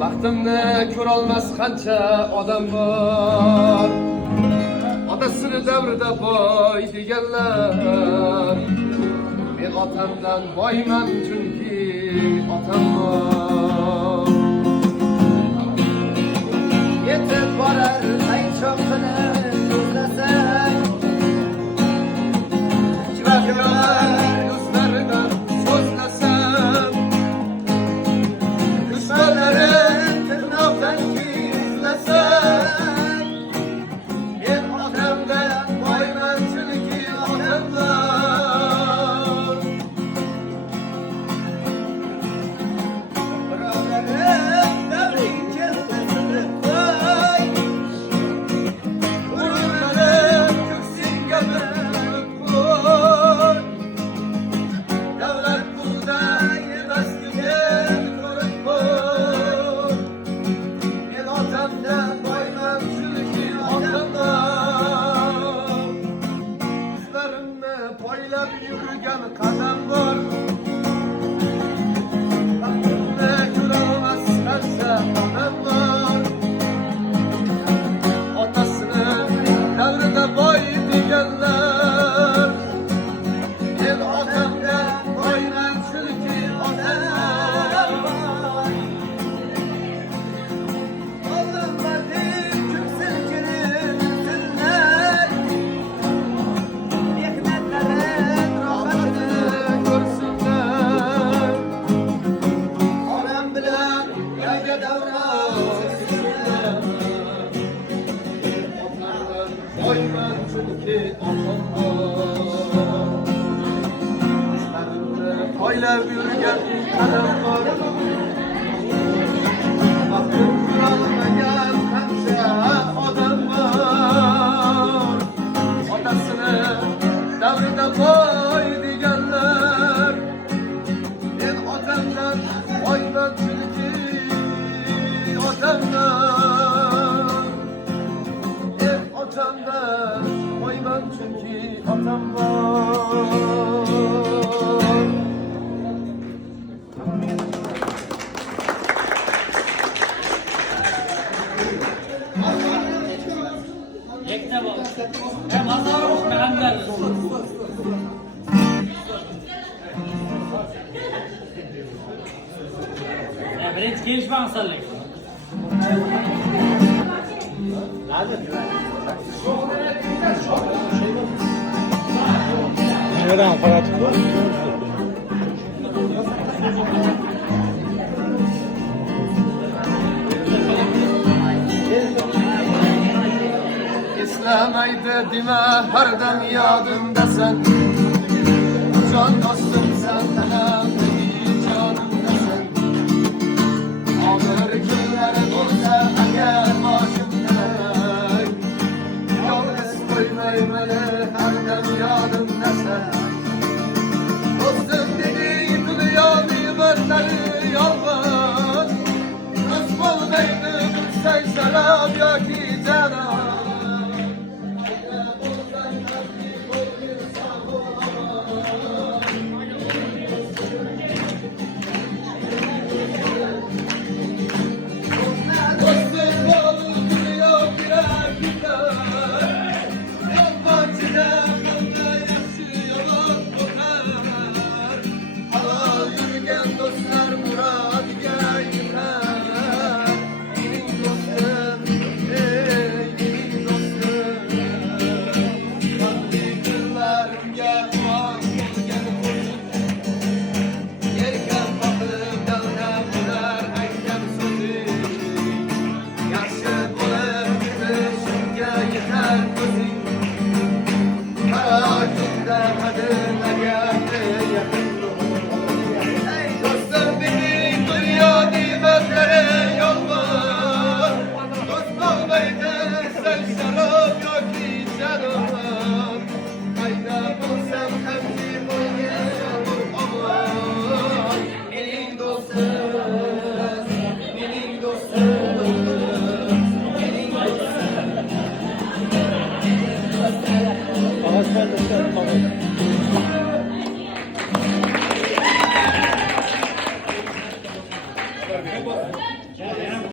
Baxtimni ko'rolmas qancha odam bor. Otasini davrida boy deganlar. Men otamdan boyman chunki otam bor. Yetib borar ay choqini ko'zlasang, chiroqlar yuzlaridan so'zlasam, dushmanlari tirnoqdan izlasang, men otamdan boyman chunki otam bor. Birodarim davring kelmasin voy, urug'larim ko'ksingga minib qo'y. Davlat puldan emasligin ko'rib qo'y. Men otamdan boyman chunki otam bor. Izlarimni poylab yurgan qadam bor. Baxtimni ko'rolmas qancha odam bor. Otasini davrida boy deganlar. Men otamdan boyman chunki otam bor. Olimma deb ko'ksilkinim tinlar, mehnatlarim rohatini ko'rsinlar. Onam bilan birga davron sursinlar. Otamdan boyman chunki otam bor. Izlarimni poylab yurgan qadam bor. Baxtim ko'rolmagan qancha odam bor. Otasini davrida boy deganlar. Men otamdan boyman chunki otamdan. Men otamdan boyman chunki otam bor. Yekta bol. Mazor hamdar. Birinchi kelishma asallik. Neden aparat? Eslamaydi dema har dam yodimdasan. Jon dostim